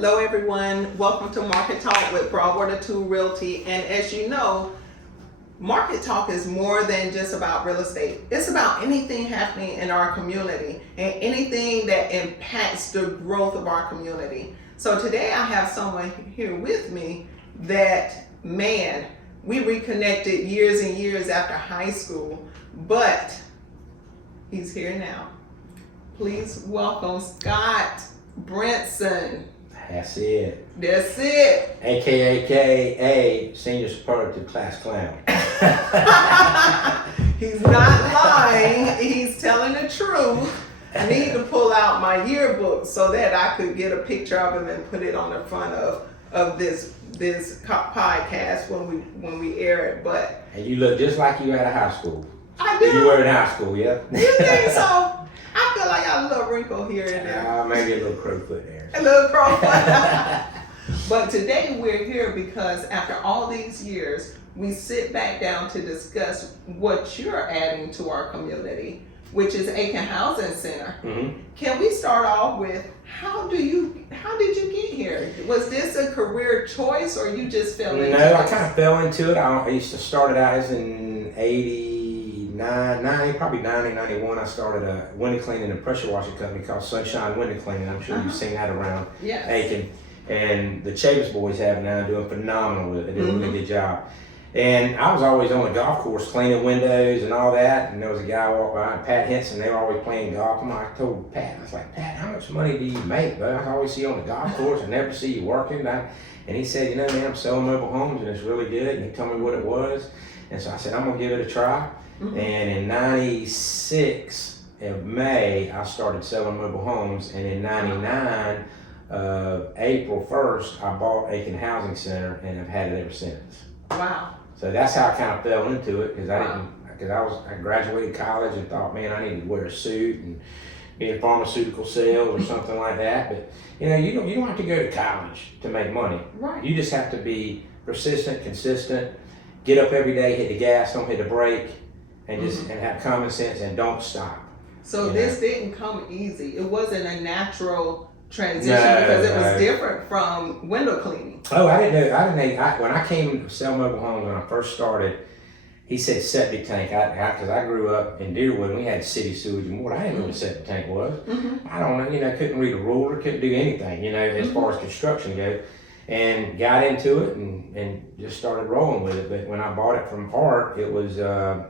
Hello everyone, welcome to Market Talk with Broadwater-Toole Realty. And as you know, Market Talk is more than just about real estate. It's about anything happening in our community and anything that impacts the growth of our community. So today I have someone here with me that, man, we reconnected years and years after high school, but he's here now. Please welcome Scott Brinson. That's it. That's it. AKA Senior Superlative Class Clown. He's not lying. He's telling the truth. I need to pull out my yearbook so that I could get a picture of him and put it on the front of this podcast when we air it. But And you look just like you out of high school. I do. You were in high school, yeah? You think so? I feel like I got a little wrinkle here and there. Maybe a little crowfoot there. A little crowfoot. But today we're here because after all these years, we sit back down to discuss what you're adding to our community, which is Aiken Housing Center. Mm-hmm. Can we start off with how did you get here? Was this a career choice or you just fell into it? No, I kind of fell into it. I used to start it out as in 90, 91. I started a window cleaning and pressure washing company called Sunshine Window Cleaning. I'm sure you've seen that around Aiken. And the Chavis boys have it now, doing phenomenal with it. They do a really good job. And I was always on the golf course cleaning windows and all that. And there was a guy walked by, Pat Henson, they were always playing golf. And I told Pat, I was like, Pat, how much money do you make? But I always see you on the golf course. I never see you working. And he said, you know, man, I'm selling mobile homes and it's really good. And he told me what it was. And so I said, I'm going to give it a try. And in 96 of May, I started selling mobile homes. And in 99, April 1st, I bought Aiken Housing Center and I've had it ever since. Wow. So that's how I kind of fell into it because I graduated college and thought, man, I needed to wear a suit and be in pharmaceutical sales or something like that. But you know, you don't have to go to college to make money. Right. You just have to be persistent, consistent, get up every day, hit the gas, don't hit the brake, and just and have common sense and don't stop. So this didn't come easy. It wasn't a natural transition because it was different from window cleaning. Oh, I didn't know. When I came to sell mobile homes when I first started, he said septic tank. Because I grew up in Deerwood and we had city sewage and water. I didn't know what a septic tank was. I don't know. You know, couldn't read a ruler, couldn't do anything. You know, as far as construction goes. And got into it and just started rolling with it. But when I bought it from Art, it was I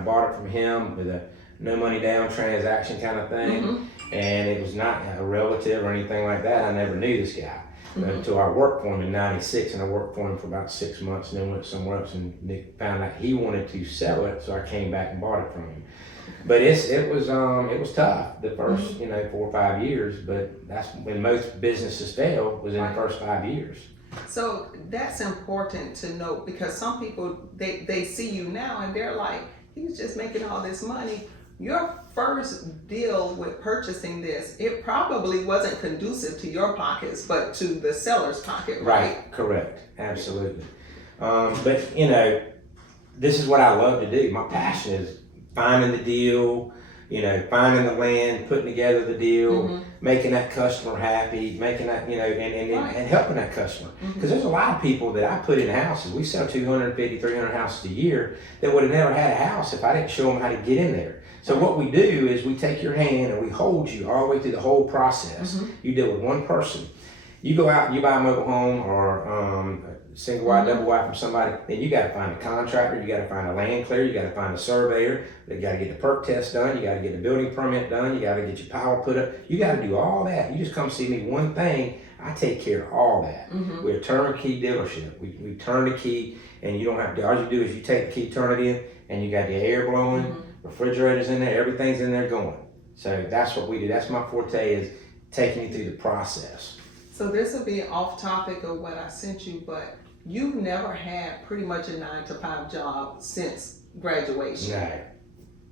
bought it from him with a no money down transaction kind of thing. And it was not a relative or anything like that. I never knew this guy until I worked for him in 96, and I worked for him for about 6 months and then went somewhere else and found out he wanted to sell it, so I came back and bought it from him. But it was tough the first 4 or 5 years, but that's when most businesses fail, was in the first 5 years. So that's important to note because some people they see you now and they're like, he's just making all this money. Your first deal with purchasing this, it probably wasn't conducive to your pockets, but to the seller's pocket, right? Correct, absolutely. But you know, this is what I love to do. My passion is finding the deal, finding the land, putting together the deal, making that customer happy, making that, and helping that customer. Because there's a lot of people that I put in houses. We sell 250, 300 houses a year that would have never had a house if I didn't show them how to get in there. So what we do is we take your hand and we hold you all the way through the whole process. You deal with one person. You go out and you buy a mobile home or a single wide, double wide from somebody, then you got to find a contractor, you got to find a land clear, you got to find a surveyor, you got to get the perk test done, you got to get the building permit done, you got to get your power put up, you got to do all that. You just come see me one thing, I take care of all that. We're a turnkey dealership. We turn the key and you don't have to, all you do is you take the key, turn it in, and you got the air blowing, refrigerators in there, everything's in there going. So that's what we do. That's my forte, is taking you through the process. So this will be off topic of what I sent you, but you've never had pretty much a 9-to-5 job since graduation.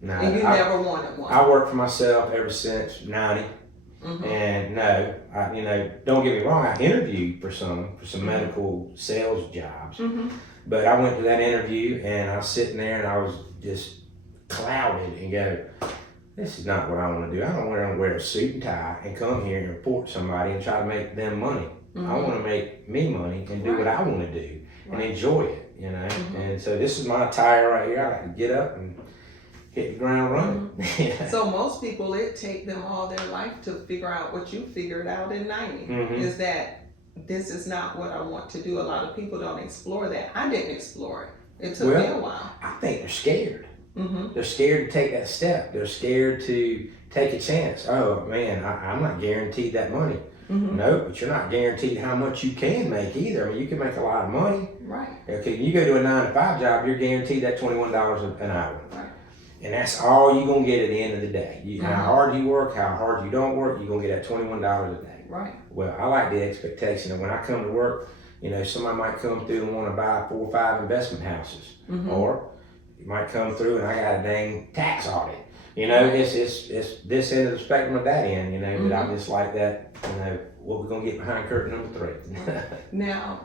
No. And you never wanted one. I worked for myself ever since 90. And don't get me wrong, I interviewed for some medical sales jobs. But I went to that interview and I was sitting there and I was just clouded and go, this is not what I want to do. I don't want to wear a suit and tie and come here and report to somebody and try to make them money. I want to make me money and do what I want to do and enjoy it, you know. And so this is my tire right here. I like to get up and hit the ground running. Yeah. So most people, it take them all their life to figure out what you figured out in 90. Is that this is not what I want to do. A lot of people don't explore that. I didn't explore it. It took me a while. I think they're scared. They're scared to take that step. They're scared to take a chance. Oh man, I'm not guaranteed that money. No, but you're not guaranteed how much you can make either. I mean, you can make a lot of money. Right. Okay, you go to a 9-to-5 job, you're guaranteed that $21 an hour. Right. And that's all you're going to get at the end of the day. How hard you work, how hard you don't work, you're going to get that $21 a day. Right. Well, I like the expectation that when I come to work, you know, somebody might come through and want to buy 4 or 5 investment houses. Or you might come through and I got a dang tax audit. You know, it's this end of the spectrum of that end, you know, that I just like that, you know, what we're going to get behind curtain number 3. Now,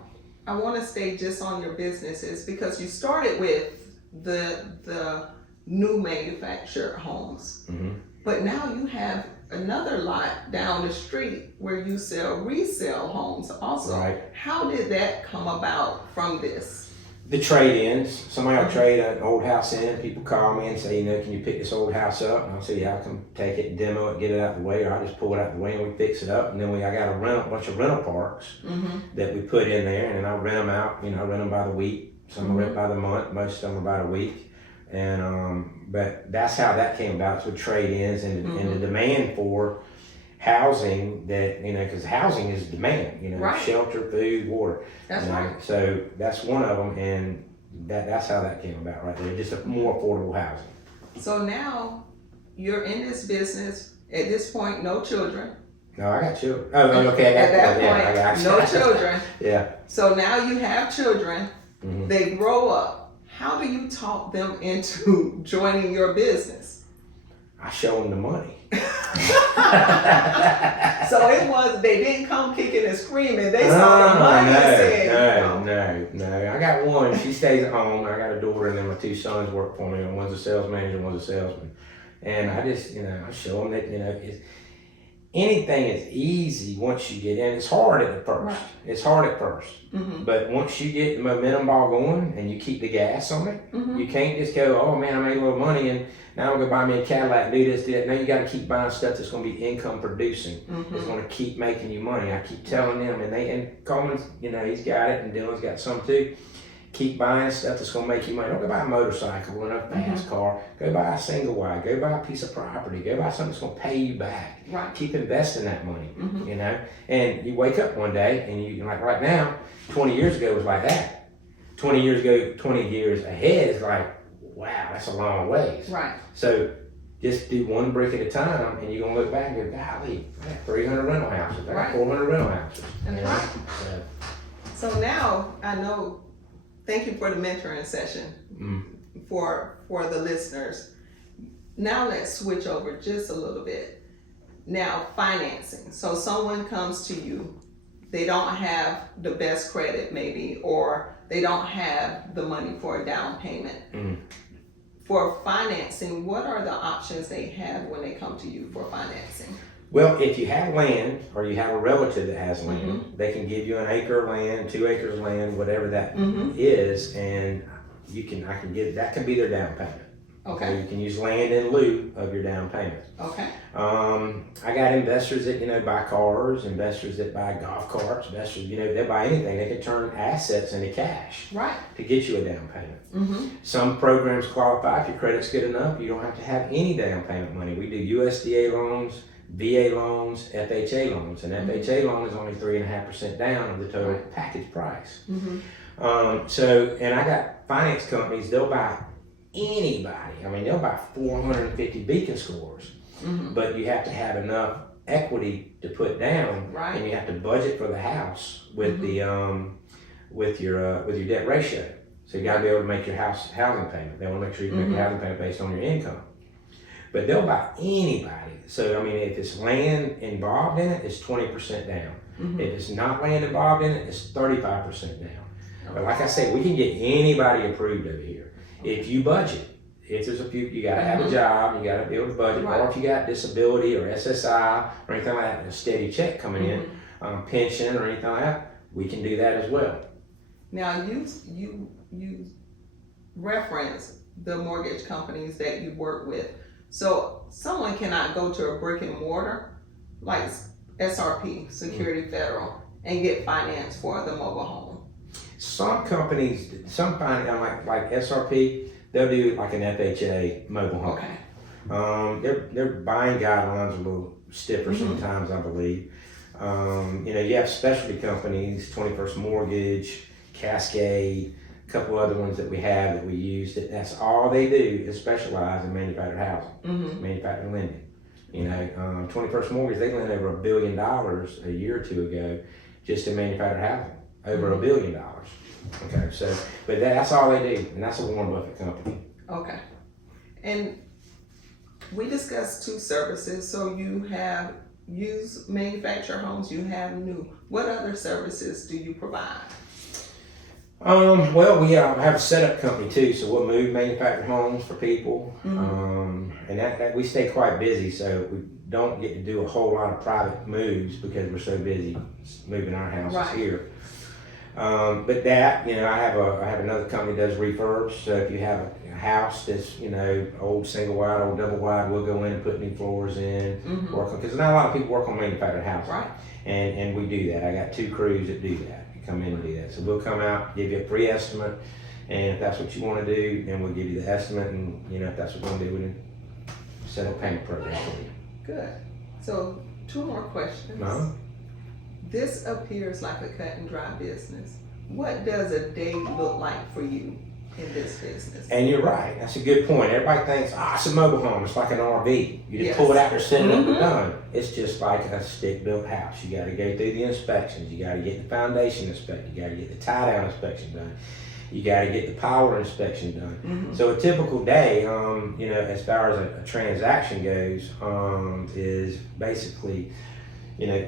I want to stay just on your businesses because you started with the new manufactured homes. But now you have another lot down the street where you sell resale homes also. Right. How did that come about from this? The trade-ins. Somebody will trade an old house in. People call me and say, you know, can you pick this old house up? And I'll say, yeah, I can take it, demo it, get it out the way, or I just pull it out the way and we fix it up. And then I got a bunch of rental parks that we put in there, and then I rent them out. You know, I rent them by the week. Some are rent by the month. Most of them are by the week. And but that's how that came about. So trade-ins and the demand for housing that, you know, because housing is demand, you know, shelter, food, water. That's right. So that's one of them, and that's how that came about right there. Just a more affordable housing. So now you're in this business. At this point, no children. No, I got children. Oh, okay. At that point, no children. Yeah. So now you have children. They grow up. How do you talk them into joining your business? I show them the money. So it was, they didn't come kicking and screaming. They saw the money and said, no. I got one. She stays at home. I got a daughter, and then my 2 sons work for me. And one's a sales manager, one's a salesman. And I just, you know, I show them that, you know, anything is easy once you get in. It's hard at first. Right. It's hard at first. But once you get the momentum ball going and you keep the gas on it, you can't just go, oh man, I made a little money and now I'm gonna buy me a Cadillac, do this, do that. No, you gotta keep buying stuff that's gonna be income producing. It's gonna keep making you money. I keep telling them, and Coleman's, you know, he's got it, and Dylan's got some too. Keep buying stuff that's gonna make you money. Don't go buy a motorcycle or a fast car. Go buy a single wide. Go buy a piece of property. Go buy something that's gonna pay you back. Right. Keep investing that money, you know. And you wake up one day and you, like right now, 20 years ago was like that. 20 years ago, 20 years ahead is like, wow, that's a long ways. Right. So just do one brick at a time, and you're gonna look back and go, golly, I got 300 rental houses. I got 400 rental houses. That's right. So now I know. Thank you for the mentoring session for the listeners. Now let's switch over just a little bit. Now financing. So someone comes to you, they don't have the best credit maybe, or they don't have the money for a down payment. For financing, what are the options they have when they come to you for financing? Well, if you have land or you have a relative that has land, they can give you an acre of land, 2 acres of land, whatever that is, and I can get that can be their down payment. Okay. So you can use land in lieu of your down payment. Okay. I got investors that, you know, buy cars, investors that buy golf carts, investors, you know, they buy anything. They can turn assets into cash to get you a down payment. Some programs qualify if your credit's good enough. You don't have to have any down payment money. We do USDA loans, VA loans, FHA loans, and FHA loan is only 3.5% down of the total package price. And I got finance companies, they'll buy anybody. I mean, they'll buy 450 beacon scores, but you have to have enough equity to put down, and you have to budget for the house with with your debt ratio. So you got to be able to make your housing payment. They want to make sure you make your housing payment based on your income. But they'll buy anybody. So I mean, if it's land involved in it, it's 20% down. If it's not land involved in it, it's 35% down. But like I said, we can get anybody approved over here. If you budget, if there's a few, you gotta have a job, you gotta be able to budget, or if you got disability or SSI or anything like that, a steady check coming in, pension or anything like that, we can do that as well. Now you reference the mortgage companies that you work with. So someone cannot go to a brick and mortar like SRP, Security Federal, and get finance for the mobile home. Some companies, like SRP, they'll do like an FHA mobile home. Okay. Their buying guidelines are a little stiffer sometimes, I believe. You have specialty companies, 21st Mortgage, Cascade, a couple other ones that we have that we use. That's all they do is specialize in manufactured housing, manufactured lending. 21st Mortgage, they lent over $1 billion a year or two ago just in manufactured housing, over $1 billion. Okay, so, but that's all they do, and that's a Warren Buffett company. Okay. And we discussed two services. So you have used manufactured homes, you have new. What other services do you provide? Well, we have a setup company too, so we'll move manufactured homes for people, and that we stay quite busy, so we don't get to do a whole lot of private moves because we're so busy moving our houses here. But that, I have another company that does refurbs. So if you have a house that's old single wide, old double wide, we'll go in and put new floors in, work on, because not a lot of people work on manufactured houses, and we do that. I got 2 crews that do that. Come in and do that. So we'll come out, give you a pre-estimate, and if that's what you want to do, then we'll give you the estimate, and if that's what we're going to do, we'll set up a payment program for you. Good. So 2 more questions. No? This appears like a cut and dry business. What does a day look like for you in this business? And you're right. That's a good point. Everybody thinks, it's a mobile home. It's like an RV. You just pull it out there, set it up, and done. It's just like a stick-built house. You got to go through the inspections. You got to get the foundation inspected. You got to get the tie-down inspection done. You got to get the power inspection done. So a typical day, as far as a transaction goes, is basically,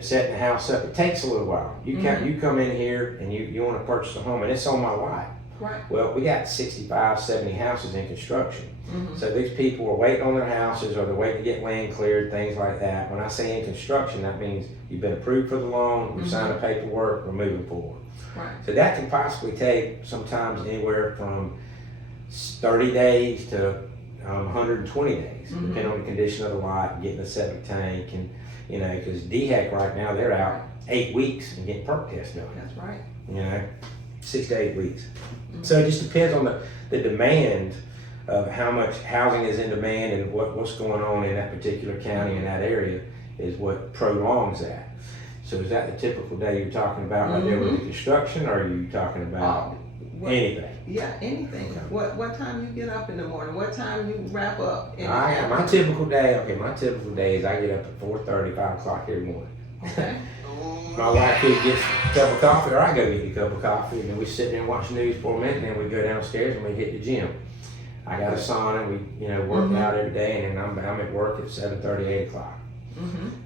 setting the house up. It takes a little while. You come in here and you want to purchase a home, and it's on my lot. Right. Well, we got 65, 70 houses in construction. So these people are waiting on their houses, or they're waiting to get land cleared, things like that. When I say in construction, that means you've been approved for the loan, you've signed the paperwork, we're moving forward. Right. So that can possibly take sometimes anywhere from 30 days to 120 days, depending on the condition of the lot, getting the septic tank, and because DHEC right now, they're out 8 weeks and getting perk tests done. That's right. 6 to 8 weeks. So it just depends on the demand of how much housing is in demand and what's going on in that particular county in that area is what prolongs that. So is that the typical day you're talking about right there with the construction, or are you talking about anything? Yeah, anything. Okay. What time you get up in the morning? What time you wrap up? My typical day is I get up at 4:30, 5 o'clock every morning. Okay. My wife gets a cup of coffee, or I go get a cup of coffee, and then we sit there and watch news for a minute, and then we go downstairs and we hit the gym. I got a sauna, we work out every day, and then I'm at work at 7:30, 8 o'clock.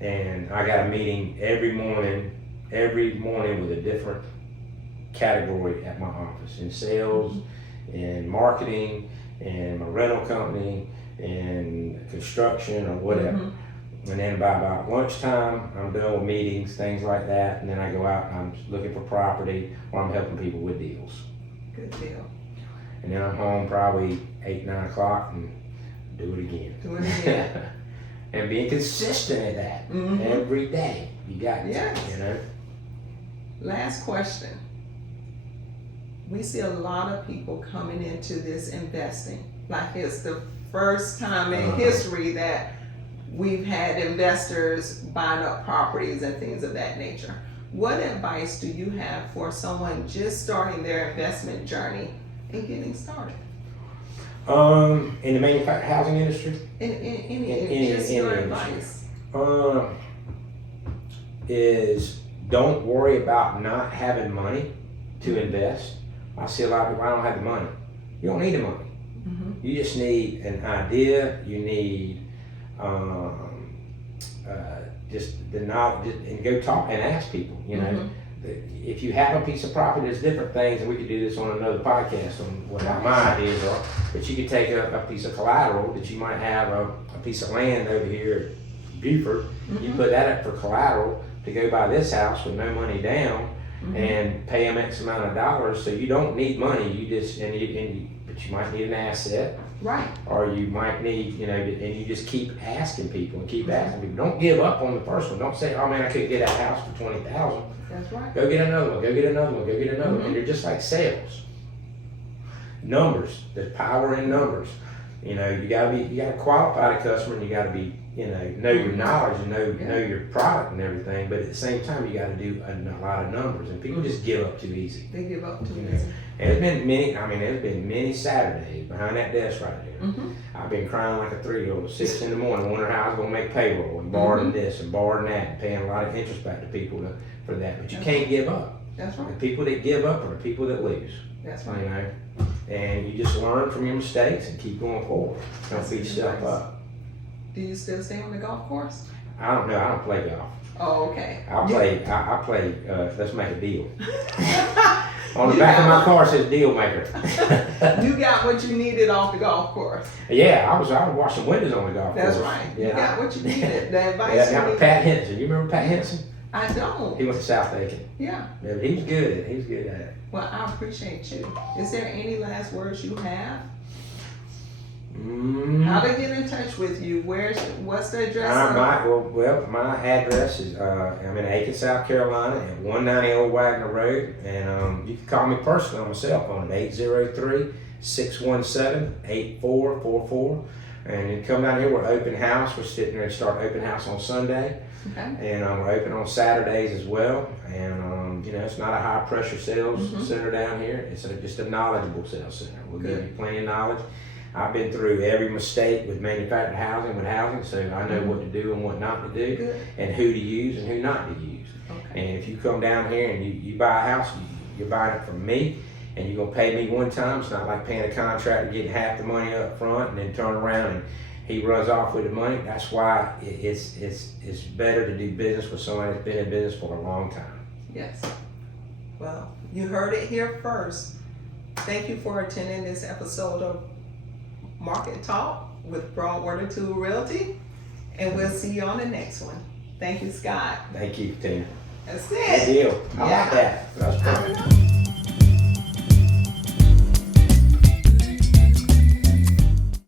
And I got a meeting every morning with a different category at my office, in sales, in marketing, and my rental company, and construction, or whatever. And then by about lunchtime, I'm done with meetings, things like that, and then I go out and I'm looking for property, or I'm helping people with deals. Good deal. And then I'm home probably 8, 9 o'clock and do it again. Do it again. And being consistent at that every day. You got to, Last question. We see a lot of people coming into this investing. Like it's the first time in history that we've had investors buying up properties and things of that nature. What advice do you have for someone just starting their investment journey and getting started? In the manufactured housing industry? Just your advice. Is don't worry about not having money to invest. I see a lot of people, I don't have the money. You don't need the money. You just need an idea. You need just the knowledge, and go talk and ask people. If you have a piece of property, there's different things, and we could do this on another podcast on what my ideas are. But you could take a piece of collateral that you might have, a piece of land over here at Beaufort. You put that up for collateral, to go buy this house with no money down and pay them X amount of dollars. So you don't need money. You just but you might need an asset, Right. or you might need, and you just keep asking people and keep asking people. Don't give up on the first one. Don't say, "Oh man, I couldn't get that house for $20,000." That's right. Go get another one. Go get another one. Go get another one. And they're just like sales. Numbers. There's power in numbers. You gotta qualify the customer, and you gotta be, know your knowledge and know your product and everything. But at the same time, you gotta do a lot of numbers, and people just give up too easy. They give up too You know. easy. And there's been many Saturdays behind that desk right there. I've been crying like a 3-year-old, 6 in the morning, wondering how I was gonna make payroll and borrowing this and borrowing that, and paying a lot of interest back to people for that. But you can't give up. That's The right. people that give up are the people that lose. That's You right. know, and you just learn from your mistakes and keep going forward. Don't That's beat good yourself advice. up. Do you still stay on the golf course? I don't know. I don't play golf. Oh, okay. I play. Let's make a deal. On the back of my car says deal maker. You got what you needed off the golf course. Yeah, I was washing windows on the golf That's course. right. Yeah. You got what you needed. The advice Yeah, you I needed. Pat Henson. You remember Pat Henson? I don't. He went to South Aiken. Yeah. Yeah, but he was good at it. He was good at it. Well, I appreciate you. Is there any last words you have? How to get in touch with you? What's the address? My address is I'm in Aiken, South Carolina, at 190 Old Wagner Road, and you can call me personally on my cell phone at 803-617-8444, and then come down here. We're open house. We're sitting there and start open house on Sunday, Okay. and we're open on Saturdays as well. And it's not a high pressure sales center down here. It's just a knowledgeable sales center. We'll give you plenty of knowledge. I've been through every mistake with manufactured housing, so I know what to do and what not to do, Good. and who to use and who not to use. Okay. And if you come down here and you buy a house, you're buying it from me, and you're gonna pay me one time. It's not like paying a contractor, getting half the money up front, and then turn around and he runs off with the money. That's why it's better to do business with somebody that's been in business for a long time. Yes. Well, you heard it here first. Thank you for attending this episode of Market Talk with Broadwater-Toole Realty, and we'll see you on the next one. Thank you, Scott. Thank you, Tina. That's Good it. deal. I like that. That's perfect.